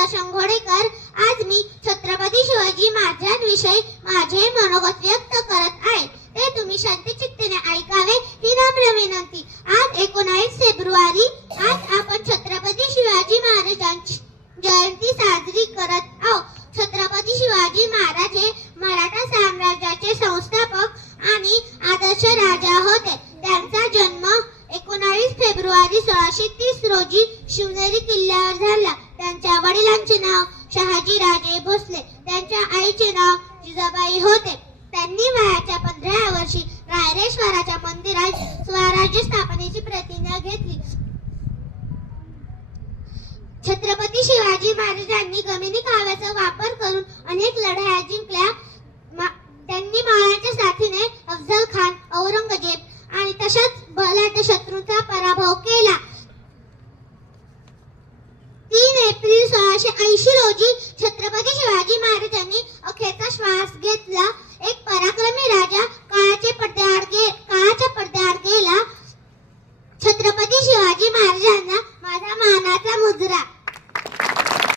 सुदर्शन घोडेकर, आज मी छत्रपती शिवाजी महाराजांविषयी माझे मनोगत व्यक्त करत आहे. ते तुम्ही शांतचित्ताने ऐकावे ही नम्र विनंती. आज 19 फेब्रुवारी, आज आपण छत्रपती शिवाजी महाराजांची जयंती साजरी करत आहोत. छत्रपती शिवाजी महाराज हे मराठा साम्राज्याचे संस्थापक आणि आदर्श राजा होते. त्यांचा जन्म 19 फेब्रुवारी 1630 रोजी शिवनेरी किल्ल्यावर झाला. त्यांच्या वडिलांचे नाव शहाजीराजे भोसले, त्यांच्या आईचे नाव जिजाबाई होते. त्यांनी वयाच्या 15व्या वर्षी रायरेश्वराच्या मंदिरात स्वराज्य स्थापनेची प्रतिज्ञा घेतली. छत्रपती शिवाजी महाराजांनी गनिमी काव्याचा वापर करून अनेक लढाया जिंकल्या. त्यांनी मावळ्यांच्या साथीने अफजल खान, औरंगजेब आणि तशाच बलाढ्य शत्रूंचा पराभव केला. 3 एप्रिल 1680 रोजी